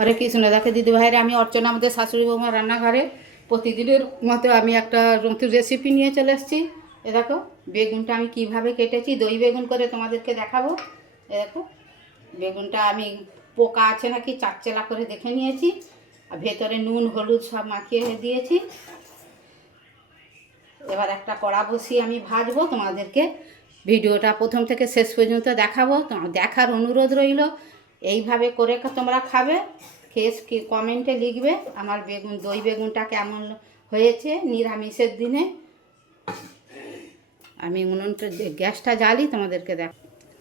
হরে কৃষ্ণ। দেখে দিদি ভাইরা, আমি অর্চনা, আমাদের শাশুড়ি বৌমার রান্নাঘরে প্রতিদিনের মতো আমি একটা নতুন রেসিপি নিয়ে চলে এসেছি। এ দেখো বেগুনটা আমি কিভাবে কেটেছি, দই বেগুন করে তোমাদেরকে দেখাবো। এ দেখো বেগুনটা আমি পোকা আছে নাকি চাকচেলা করে দেখে নিয়েছি, আর ভেতরে নুন হলুদ সব মাখিয়ে দিয়েছি। এবার একটা কড়া বসিয়ে আমি ভাজবো, তোমাদেরকে ভিডিওটা প্রথম থেকে শেষ পর্যন্ত দেখাবো। তোমার দেখার অনুরোধ রইল, এইভাবে করে তোমরা খাবে, খেয়ে কমেন্টে লিখবে আমার বেগুন দই বেগুনটা কেমন হয়েছে নিরামিষের দিনে। আমি উনুনটা গ্যাসটা জ্বালি তোমাদেরকে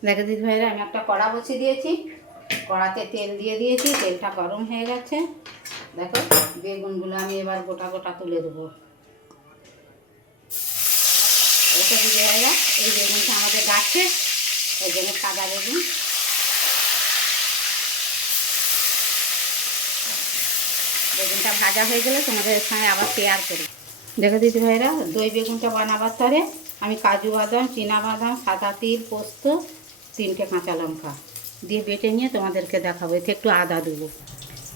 দেখে দিদি ভাইরা, আমি একটা কড়া বসিয়ে দিয়েছি, কড়াতে তেল দিয়ে দিয়েছি, তেলটা গরম হয়ে গেছে। দেখো বেগুনগুলো আমি এবার গোটা গোটা তুলে দেবো। দেখো দিদি ভাইরা, এই বেগুনটা আমাদের গাছে, এই জন্য সাদা বেগুন। বেগুনটা ভাজা হয়ে গেলে তোমাদের সঙ্গে আবার শেয়ার করি। দেখো দিদি ভাইরা, দই বেগুনটা বানাবার তরে আমি কাজু বাদাম, চীনা বাদাম, সাদা তিল, পোস্ত, 3টে কাঁচা লঙ্কা দিয়ে বেটে নিয়ে তোমাদেরকে দেখাবো। এতে একটু আদা দেবো।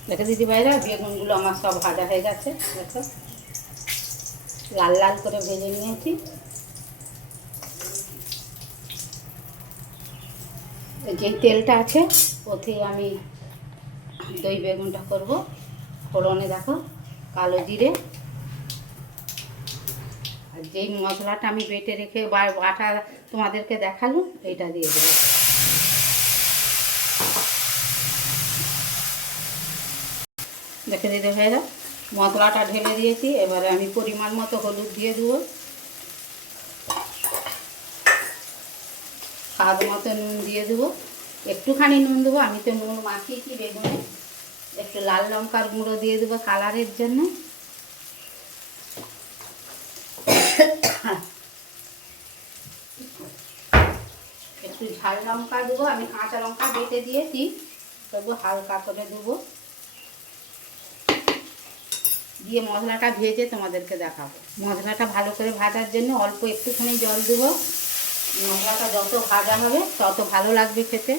দেখো দিদি ভাইরা, বেগুনগুলো আমার সব ভাজা হয়ে গেছে। দেখো লাল লাল করে ভেজে নিয়েছি। যেই তেলটা আছে ওতেই আমি দই বেগুনটা করব। ফোড়নে দেখো কালো জিরে, আর যেই মশলাটা আমি বেটে রেখে বাটা তোমাদেরকে দেখালাম এইটা দিয়ে দেবো। দেখে দিতে ভাইরা, মশলাটা ঢেলে দিয়েছি। এবারে আমি পরিমাণ মতো হলুদ দিয়ে দেবো, স্বাদ মতো নুন দিয়ে দেবো, একটুখানি নুন দেবো, আমি তো নুন মাখিয়েছি বেগুনে। একটু লাল লঙ্কার গুঁড়ো দিয়ে দেবো কালারের জন্য। একটু ঝাল লঙ্কা দেবো, আমি কাঁচা লঙ্কা বেটে দিয়েছি, তবু হালকা করে দেবো। দিয়ে মশলাটা ভেজে তোমাদেরকে দেখাবো। মশলাটা ভালো করে ভাজার জন্য অল্প একটুখানি জল দেবো। মশলাটা যত ভাজা হবে তত ভালো লাগবে খেতে।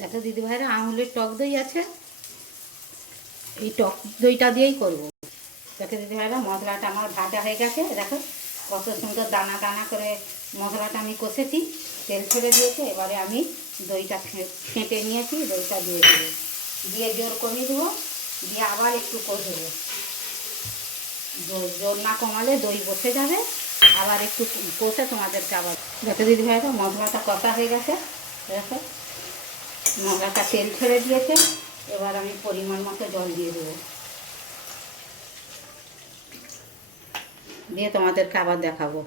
দেখো দিদি ভাইরা, আমুলের টক দই আছে, এই টক দইটা দিয়েই করব। দেখো দিদি ভাইরা, মশলাটা আমার ভাজা হয়ে গেছে। দেখো কত সুন্দর দানা দানা করে মশলাটা আমি কষেছি, তেল ছেড়ে দিয়েছে। এবারে আমি দইটা ফেটে নিয়েছি, দইটা দিয়ে দেবো, দিয়ে জোর কমিয়ে দেবো, দিয়ে আবার একটু কষবো। জোর না কমালে দই বসে যাবে। আবার একটু কষে তোমাদেরকে আবার। দেখো দিদি ভাইরা, মশলাটা কষা হয়ে গেছে। দেখো মশলাটা তেল ছেড়ে দিয়েছে। এবার আমি পরিমাণ মতো জল দিয়ে দেবো, দিয়ে তোমাদেরকে আবার দেখাবো।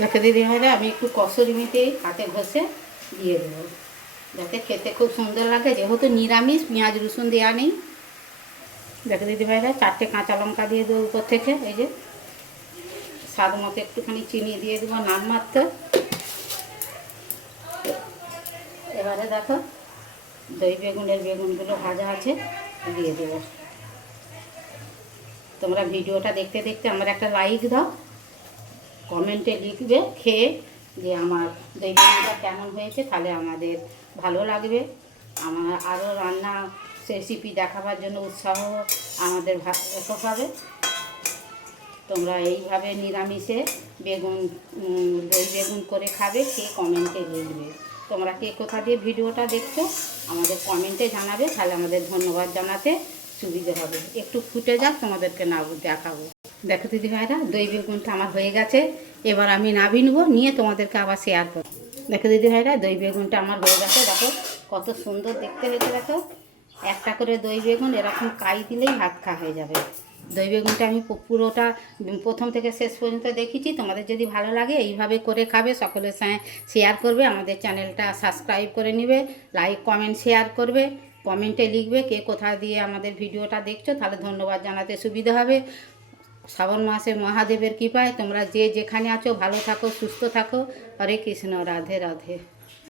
দেখো দিদি ভাইরা, আমি একটু কসুরি মেথি হাতে ঘষে দিয়ে দেবো, যাতে খেতে খুব সুন্দর লাগে। যেহেতু নিরামিষ, পেঁয়াজ রসুন দেওয়া নেই। দেখো দিদি ভাইরা, 4টে কাঁচা লঙ্কা দিয়ে দেবো উপর থেকে। এই যে স্বাদ মতো একটুখানি চিনি দিয়ে দেবো নামমাত্র। এবারে দেখো দই বেগুনগুলো ভাজা আছে, দিয়ে দেবো। তোমরা ভিডিওটা দেখতে দেখতে আমার একটা লাইক দাও, কমেন্টে লিখবে খেয়ে যে আমার দই বেগুনটা কেমন হয়েছে, তাহলে আমাদের ভালো লাগবে। আমার আরও রান্না রেসিপি দেখাবার জন্য উৎসাহ আমাদের হবে। তোমরা এইভাবে নিরামিষে দই বেগুন করে খাবে, খেয়ে কমেন্টে লিখবে। তোমরা কে কোথা দিয়ে ভিডিওটা দেখছো আমাদের কমেন্টে জানাবে, তাহলে আমাদের ধন্যবাদ জানাতে সুবিধে হবে। একটু ফুটে যাক, তোমাদেরকে দেখাবো। দেখো দিদি ভাইরা, দই বেগুনটা আমার হয়ে গেছে। এবার আমি নামিয়ে নেবো, নিয়ে তোমাদেরকে আবার শেয়ার করবো। দেখো দিদি ভাইরা, দই বেগুনটা আমার হয়ে গেছে। দেখো কত সুন্দর দেখতে হয়েছে। দেখো একটা করে দই বেগুন এরকম কাই দিলেই ভাত খাওয়া হয়ে যাবে। দই বেগুনটা আমি পুরোটা প্রথম থেকে শেষ পর্যন্ত দেখেছি। তোমাদের যদি ভালো লাগে এইভাবে করে খাবে, সকলের সঙ্গে শেয়ার করবে, আমাদের চ্যানেলটা সাবস্ক্রাইব করে নেবে, লাইক কমেন্ট শেয়ার করবে, কমেন্টে লিখবে কে কোথা দিয়ে আমাদের ভিডিওটা দেখছো, তাহলে ধন্যবাদ জানাতে সুবিধা হবে। শ্রাবণ মাসে মহাদেবের কৃপায় তোমরা যে যেখানে আছো ভালো থাকো, সুস্থ থাকো। হরে কৃষ্ণ, রাধে রাধে।